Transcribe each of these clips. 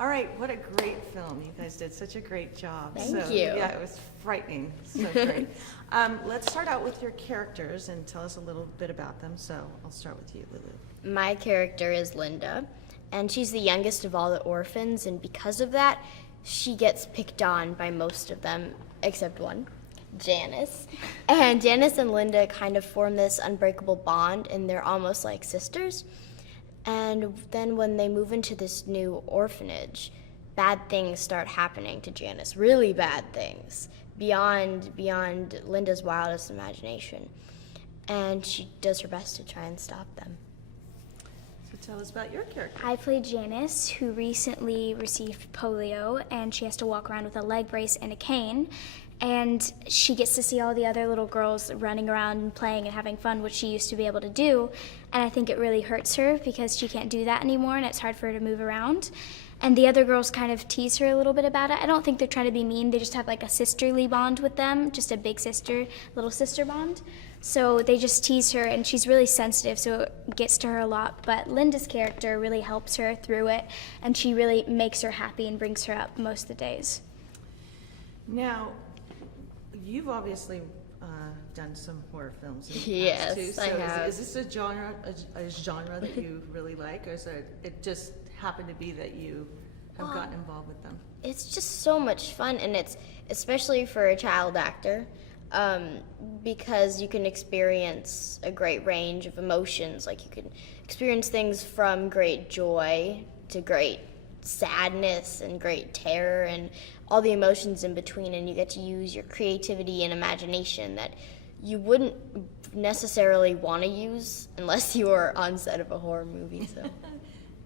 All right, what a great film. You guys did such a great job. Thank you. Yeah, it was frightening. So great. Let's start out with your characters and tell us a little bit about them. So I'll start with you, Lulu. My character is Linda, and she's the youngest of all the orphans, and because of that, she gets picked on by most of them, except one, Janice. And Janice and Linda kind of form this unbreakable bond, and they're almost like sisters. And then when they move into this new orphanage, bad things start happening to Janice, really bad things, beyond Linda's wildest imagination. And she does her best to try and stop them. So tell us about your character. I played Janice, who recently received polio, and she has to walk around with a leg brace and a cane. And she gets to see all the other little girls running around and playing and having fun, which she used to be able to do. And I think it really hurts her because she can't do that anymore, and it's hard for her to move around. And the other girls kind of tease her a little bit about it. I don't think they're trying to be mean. They just have like a sisterly bond with them, just a big sister, little sister bond. So they just tease her, and she's really sensitive, so it gets to her a lot. But Linda's character really helps her through it, and she really makes her happy and brings her up most of the days. Now, you've obviously done some horror films in the Yes, past too. So I have. Is this a genre that you really like, or is it just happened to be that you have gotten involved with them? It's just so much fun, and it's especially for a child actor, because you can experience a great range of emotions. Like you can experience things from great joy to great sadness and great terror and all the emotions in between, and you get to use your creativity and imagination that you wouldn't necessarily want to use unless you were on set of a horror movie. So.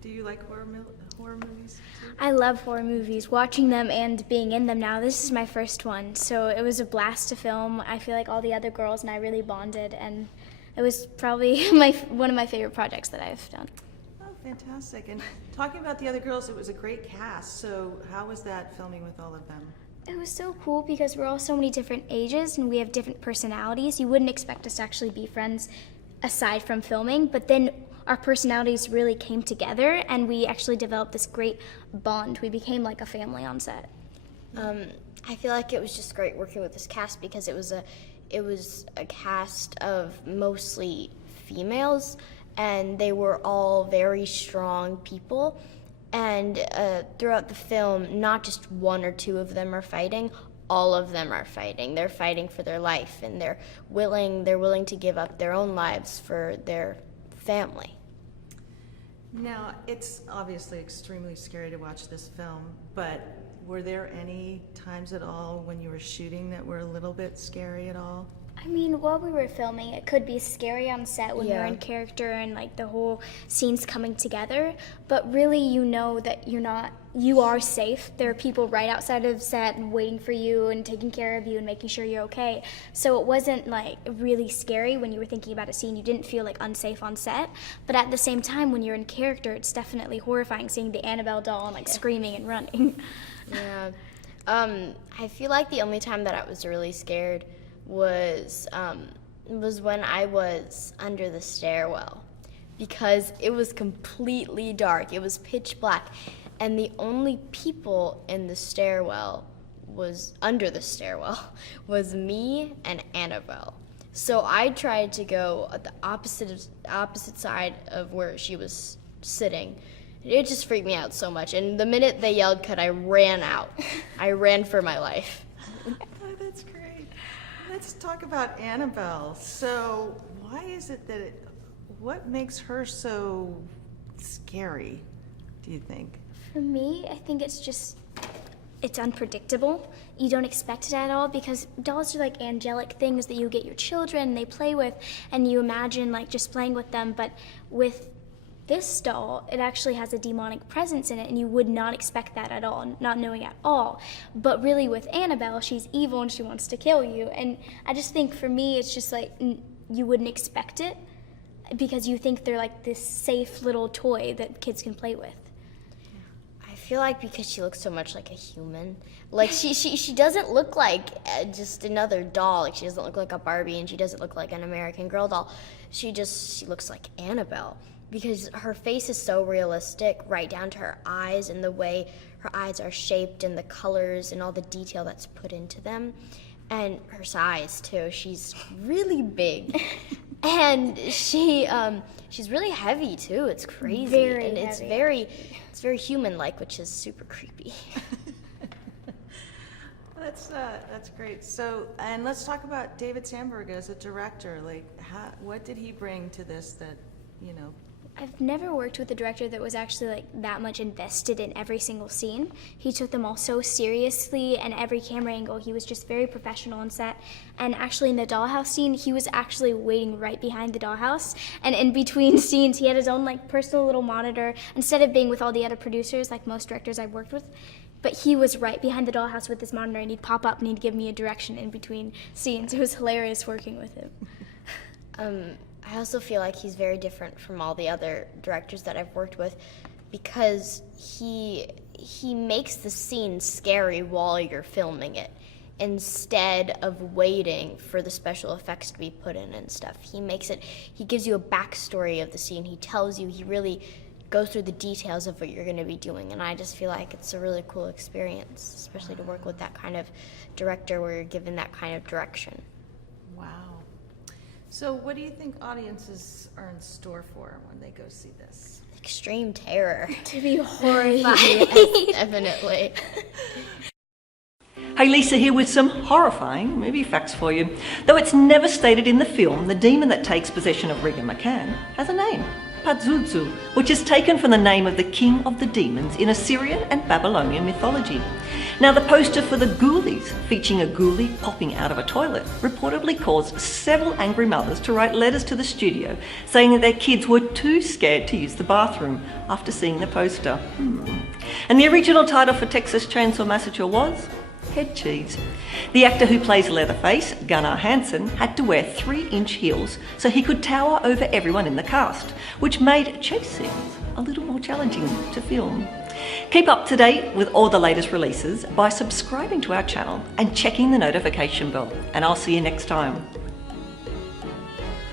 Do you like horror movies too? I love horror movies, watching them and being in them now. This is my first one, so it was a blast to film. I feel like all the other girls and I really bonded, and it was probably one of my favorite projects that I've done. Oh, fantastic. And talking about the other girls, it was a great cast. So how was that filming with all of them? It was so cool because we're all so many different ages and we have different personalities. You wouldn't expect us to actually be friends aside from filming, but then our personalities really came together and we actually developed this great bond. We became like a family on set. I feel like it was just great working with this cast because it was a cast of mostly females, and they were all very strong people. And throughout the film, not just one or two of them are fighting, all of them are fighting. They're fighting for their life, and they're willing to give up their own lives for their family. Now, it's obviously extremely scary to watch this film, but were there any times at all when you were shooting that were a little bit scary at all? I mean, while we were filming, it could be scary on set when Yeah. you're in character and like the whole scene's coming together, but really you know that you are safe. There are people right outside of set and waiting for you and taking care of you and making sure you're okay. So it wasn't like really scary when you were thinking about a scene. You didn't feel like unsafe on set, but at the same time when you're in character, it's definitely horrifying seeing the Annabelle doll and like screaming and running. Yeah. I feel like the only time that I was really scared was when I was under the stairwell, because it was completely dark. It was pitch black, and the only people in the stairwell under the stairwell was me and Annabelle. So I tried to go at the opposite side of where she was sitting. It just freaked me out so much, and the minute they yelled cut, I ran out. I ran for my life. Oh, that's great. Let's talk about Annabelle. So why is it that what makes her so scary, do you think? For me, I think it's unpredictable. You don't expect it at all because dolls are like angelic things that you get your children and they play with and you imagine like just playing with them, but with this doll, it actually has a demonic presence in it, and you would not expect that at all, not knowing at all. But really with Annabelle, she's evil and she wants to kill you. And I just think for me, it's just like you wouldn't expect it because you think they're like this safe little toy that kids can play with. I feel like because she looks so much like a human, like she doesn't look like just another doll. Like she doesn't look like a Barbie, and she doesn't look like an American Girl doll. She looks like Annabelle. because her face is so realistic, right down to her eyes and the way her eyes are shaped and the colors and all the detail that's put into them. And her size too. She's really big. And she's really heavy too. It's crazy. Very and heavy. It's very human-like, which is super creepy. That's great. So, and let's talk about David Sandberg as a director. Like, what did he bring to this that, you know? I've never worked with a director that was actually like that much invested in every single scene. He took them all so seriously, and every camera angle, he was just very professional on set. And actually in the dollhouse scene, he was actually waiting right behind the dollhouse. And in between scenes, he had his own like personal little monitor, instead of being with all the other producers like most directors I've worked with. But he was right behind the dollhouse with his monitor, and he'd pop up and he'd give me a direction in between scenes. It was hilarious working with him. I also feel like he's very different from all the other directors that I've worked with, because he makes the scene scary while you're filming it, instead of waiting for the special effects to be put in and stuff. He gives you a backstory of the scene. He tells you, he really goes through the details of what you're going to be doing, and I just feel like it's a really cool experience, especially to work with that kind of director where you're given that kind of direction. Wow. So what do you think audiences are in store for when they go see this? Extreme terror. To be horrified. Yes, definitely. Hey, Lisa here with some horrifying movie facts for you. Though it's never stated in the film, the demon that takes possession of Regan McCann has a name, Pazuzu, which is taken from the name of the king of the demons in Assyrian and Babylonian mythology. Now, the poster for the Ghoulies, featuring a ghoulie popping out of a toilet, reportedly caused several angry mothers to write letters to the studio saying that their kids were too scared to use the bathroom after seeing the poster. And the original title for Texas Chainsaw Massacre was Head Cheese. The actor who plays Leatherface, Gunnar Hansen, had to wear 3-inch heels so he could tower over everyone in the cast, which made chase scenes a little more challenging to film. Keep up to date with all the latest releases by subscribing to our channel and checking the notification bell. And I'll see you next time.